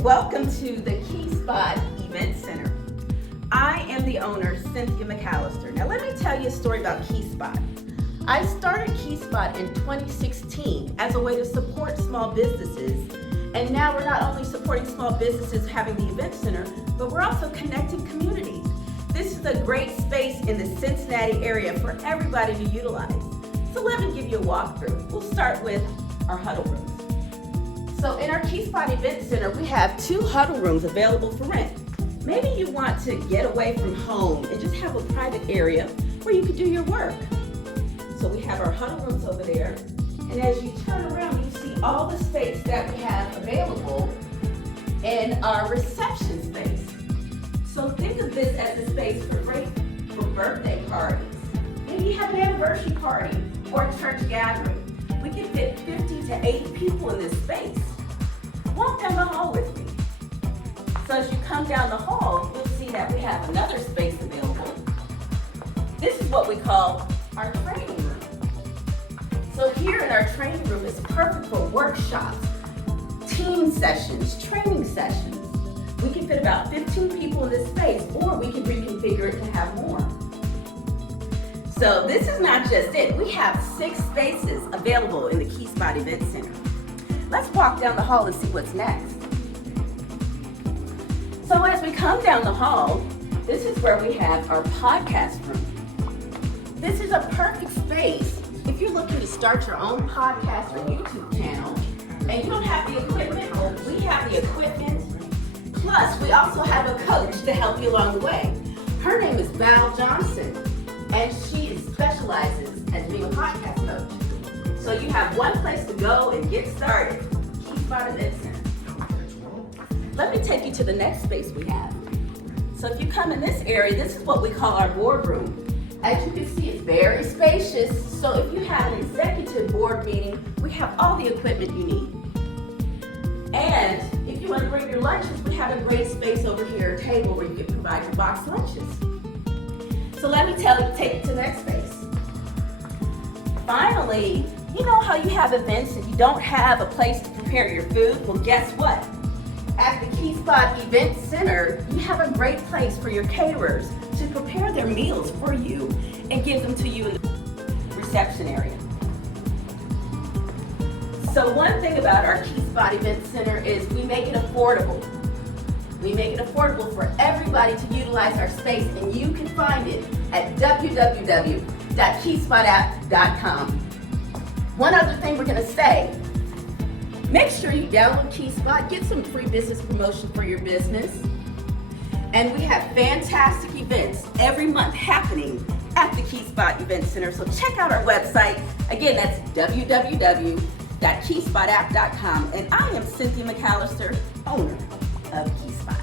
and welcome to the Key Spot Event Center. I am the owner, Cynthia McAllister. Now let me tell you a story about Key Spot. I started Key Spot in 2016 as a way to support small businesses, and now we're not only supporting small businesses having the event center, but we're also connecting communities. This is a great space in the Cincinnati area for everybody to utilize. So let me give you a walkthrough. We'll start with our huddle rooms. So in our Key Spot Event Center, we have 2 huddle rooms available for rent. Maybe you want to get away from home and just have a private area where you can do your work. So we have our huddle rooms over there. And as you turn around, you see all the space that we have available in our reception space. So think of this as a space for birthday parties. Maybe you have an anniversary party or a church gathering. We can fit 50 to 80 people in this space. Walk down the hall with me. So as you come down the hall, you'll see that we have another space available. This is what we call our training room. So here in our training room is perfect for workshops, team sessions, training sessions. We can fit about 15 people in this space, or we can reconfigure it to have more. So this is not just it. We have 6 spaces available in the Key Spot Event Center. Let's walk down the hall and see what's next. So as we come down the hall, this is where we have our podcast room. This is a perfect space if you're looking to start your own podcast or YouTube channel and you don't have the equipment. Well, we have the equipment. Plus, we also have a coach to help you along the way. Her name is Val Johnson, and she specializes as being a podcast coach. So you have one place to go and get started. Key Spot Event Center. Let me take you to the next space we have. So if you come in this area, this is what we call our boardroom. As you can see, it's very spacious. So if you have an executive board meeting, we have all the equipment you need. And if you want to bring your lunches, we have a great space over here, a table where you can provide your box lunches. So let me take you to the next space. Finally, you know how you have events and you don't have a place to prepare your food? Well, guess what? At the Key Spot Event Center, you have a great place for your caterers to prepare their meals for you and give them to you in the reception area. So one thing about our Key Spot Event Center is we make it affordable. We make it affordable for everybody to utilize our space, and you can find it at www.keyspotapp.com. One other thing we're going to say, make sure you download Key Spot, get some free business promotion for your business. And we have fantastic events every month happening at the Key Spot Event Center. So check out our website. Again, that's www.keyspotapp.com. And I am Cynthia McAllister, owner of Key Spot.